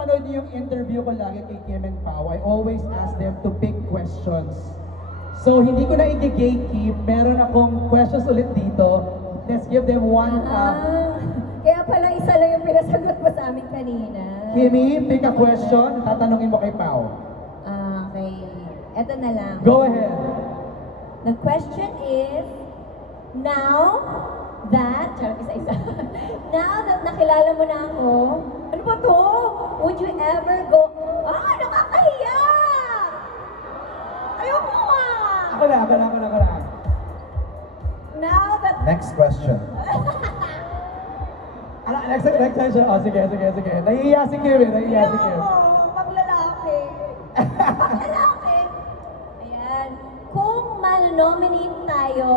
napanood niyo yung interview ko lagi kay Kim and Pao, I always ask them to pick questions. So, hindi ko na i-gatekeep. Meron akong questions ulit dito. Let's give them one Kaya pala isa lang yung pinasagot mo sa amin kanina. Kimi, pick a question. Tatanungin mo kay Pao. Okay. Eto na lang. Go ahead. The question is, now that, isa-isa. Now that nakilala mo na ako, ano ba to? Would you ever go, nakakahiya! Ayoko nga! Ako na. Now that... Next question. Next question. Oh, sige. Nahihiya si Kim. Pag lalaki. Ayan. Kung manonominate tayo,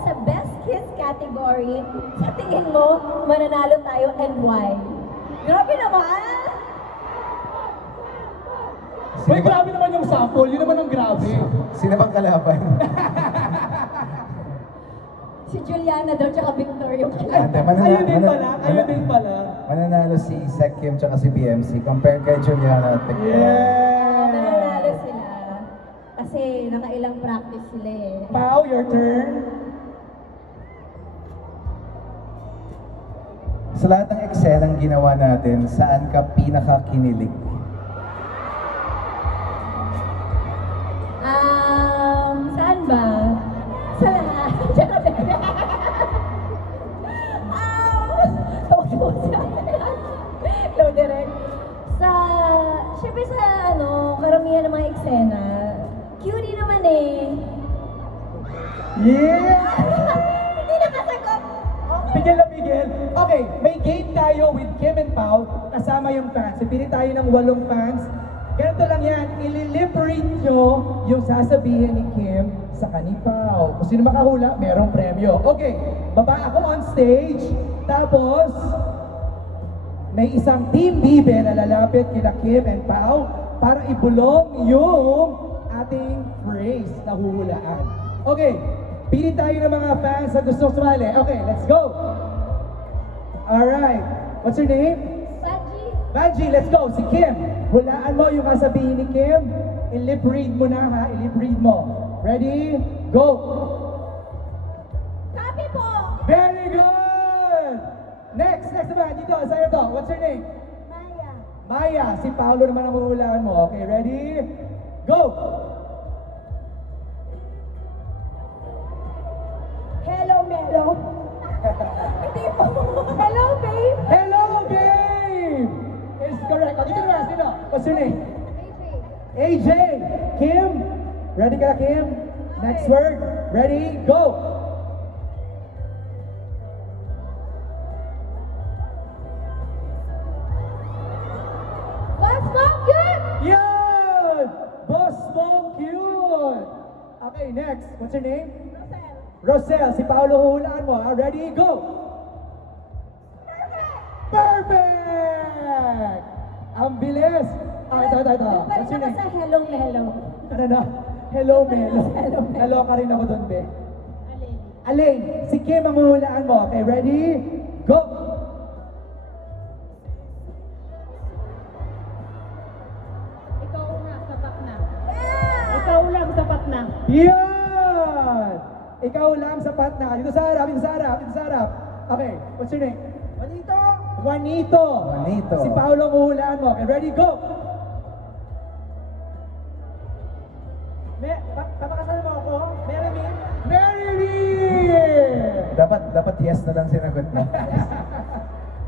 sa Best Kiss category, sa tingin mo, mananalo tayo and why? Grabe naman! Uy, grabe naman yung sample. Yun naman ang grabe. Sino bang kalaban? Si Juliana daw, tsaka Victor yung Ayun din pala. Mananalo si Sec Kim tsaka si BMC compared kay Juliana at Victor. Yeah! Mananalo sila. Kasi nakailang practice sila eh. Pao, your turn. Sa lahat ng eksenang ginawa natin, saan ka pinakakinilig? Saan ba? Sa lahat. Low direct. Siyempre sa karamihan ng mga eksena, cutie naman eh. Yeah! Hindi nakasagot. Pigil. Okay, may game tayo with Kim and Pao, kasama yung fans. Pili tayo ng 8 fans. Ganito lang yan, ililiberate nyo yung sasabihin ni Kim sa kani Pao. Kung sino makahula, merong premyo. Okay, baba ako on stage, tapos may isang team bibe na lalapit kina Kim and Pao para ibulong yung ating phrase na huhulaan. Okay, pili tayo ng mga fans na gusto sumali. Okay, let's go! Alright, what's your name? Baji, let's go. Si Kim, hulaan mo yung kasabihin ni Kim. I-lip read mo na ha, i-lip read mo. Ready? Go! Copy po! Very good! Next naman, dito, sa'yo to. What's your name? Maya. Maya, si Paolo naman ang huhulaan mo. Okay, ready? Go! Hello, Melo. Hindi po. Hello, babe. Hello, babe! Is correct. O, dito naman, sino? What's your name? AJ. Kim? Ready ka na, Kim? Next word. Ready? Go! Boss Mom, good! Yan! Boss Mom cute! Okay, next. What's your name? Rosel. Si Paolo huhulaan mo. Ha? Ready? Go! Perfect! Ang bilis! Ah, ito. What's your name? Sa Hello, Melo. Ano na? Hello, Melo. Hello, Melo. Naloka rin ako doon, be. Alain. Si Kim ang huhulaan mo. Okay, ready? Go! Ikaw na, sapat na. Ikaw lang sapat na. Yan! Ikaw lang sapat na. Dito sa harap. Okay, what's your name? Juanito. Si Paolo ang huhulaan mo. Okay, ready? Go! Papakasal mo ako? Mary! Dapat yes na lang sinagot mo.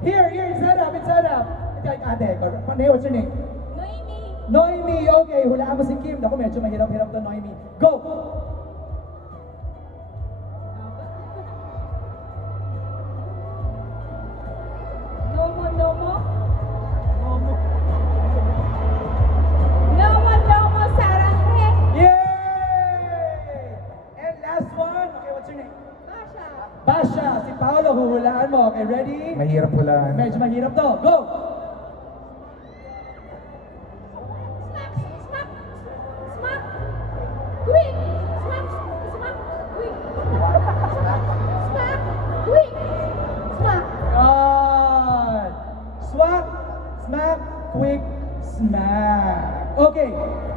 Here, sa harap. Ate, what's your name? Noemi, okay. Hulaan mo si Kim. Naku, medyo mahirap-hirap to, Noemi. Go! No, Sarah. Yay! And last one. Okay, what's your name? Basha. Si Paolo, huhulaan mo. Okay, ready? Mahirap hulaan. Medyo mahirap to. Go! Quick! God! Swak, smack, quick smack. Okay.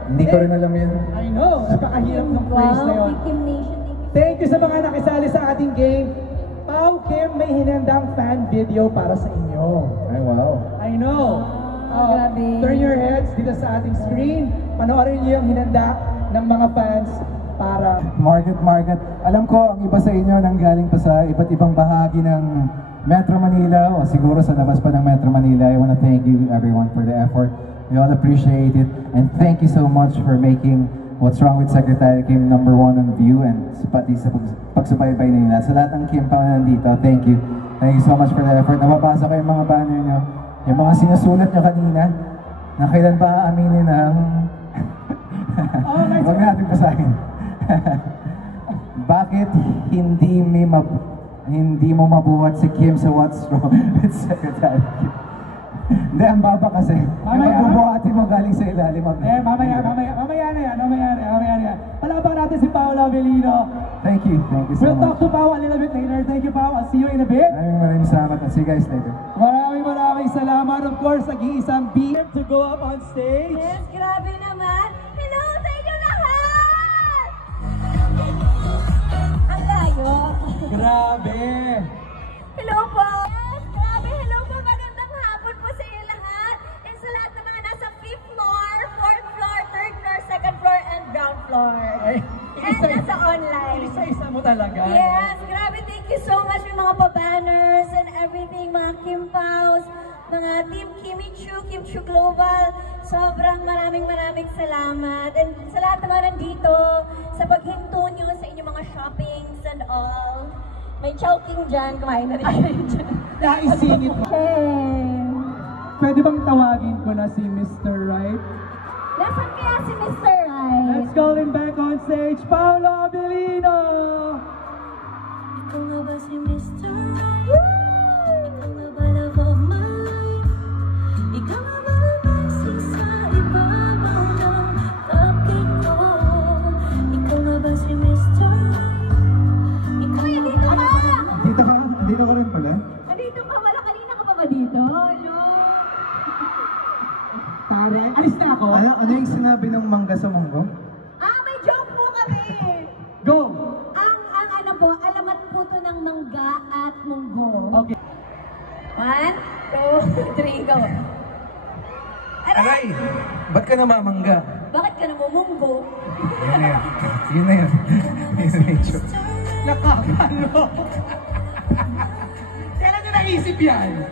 Hindi ko rin alam yan. I know, napakahirap ng phrase na yun. Wow, Kim Nation, Thank you sa mga nakisali sa ating game. Pao, Kim, may hinandang fan video para sa inyo. Ay, wow. I know. Grabe. Turn your heads dito sa ating screen. Panoorin niyo yung hinanda ng mga fans para... Margaret, alam ko ang iba sa inyo nanggaling pa sa iba't ibang bahagi ng Metro Manila o siguro sa labas pa ng Metro Manila. I want to thank you everyone for the effort. We all appreciate it and thank you so much for making What's Wrong with Secretary Kim #1 on view and pati sa pagsubaybay nila. Sa lahat ng Kim pa nandito, thank you. Thank you so much for the effort. Nababasa ko yung mga banner nyo, yung mga sinusulat nyo kanina, na kailan ba aaminin ang... Huwag natin basahin. Bakit hindi mo mabuhat si Kim sa What's Wrong with Secretary Kim? Hindi, ang baba kasi. Mamaya, yung magbubuhati mo galing sa ilalim. mamaya na yan. Palabang natin si Paolo Avellino. Thank you so We'll much. talk to Pao a little bit later. Thank you, Pao. I'll see you in a bit. Maraming salamat. See you guys later. Maraming salamat. Of course, nag-iisang beat to go up on stage. Yes, grabe naman. Hello sa inyo lahat! Ang layo. Grabe. Hello po. Yes, grabe. Hello po. Magandang hapon po sa inyo lahat. And sa lahat ng mga nasa 5th floor, 4th floor, 3rd floor, 2nd floor, and ground floor. Ay, And nasa online. Isa-isa mo talaga. Yes, grabe. Thank you so much. May mga pa-banners and everything. Mga Kim Paus, mga Team Kimmy Chu, Kim Chu Global. Sobrang maraming salamat. And sa lahat ng mga nandito, sa paghinto nyo sa inyong mga shoppings and all. May chowking dyan. Kumain na rin kayo dyan. Naisingit mo. Hey. Pwede bang tawagin ko na si Mr. Right? Nasaan kaya si Mr. Right? Let's call him back on stage, Paolo Avellino! Ikaw nga ba si Mr. Right? Ikaw nga ba love of my life? Ikaw nga ba nabasa sa ibabaw ng kapit ko? Ikaw nga ba si Mr. Right? Ikaw nga ba Dito ka? Dito ka rin pala? Nandito ka wala. Kanina ka pa ba dito? No. Tare, alis na ako. Ano yung sinabi ng mangga sa munggo? May joke po kami! Go! Ang ano po, alamat po to ng mangga at munggo. Okay. 1, 2, 3, go! Aray! Ba't ka namamangga? Bakit ka namumunggo? Yun na yun. Yun na yun. Yun na yung joke. Nakakalo. Kailan nyo naisip yan?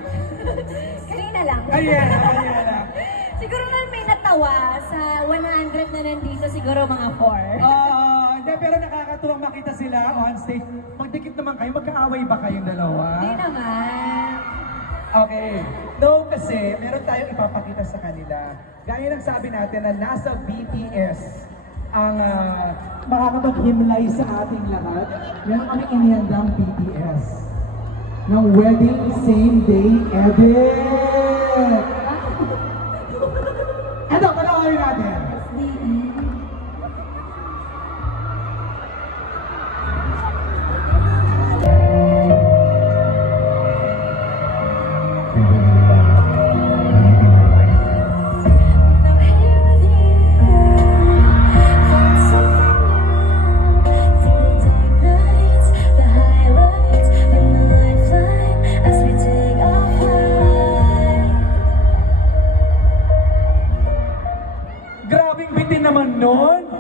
Kanina lang. Ayan. Siguro na may natawa sa 100 na nandito, siguro mga 4. Hindi, pero nakakatuwang makita sila on stage. Magdikit naman kayo, magkaaway ba kayong dalawa? Hindi naman. Okay. No, kasi meron tayong ipapakita sa kanila. Gaya ng sabi natin na nasa BTS ang makakapaghimlay sa ating lahat. Meron kami inihandang BTS ng Wedding Same Day Edit. Ano, panoorin natin. Grabing bitin naman nun.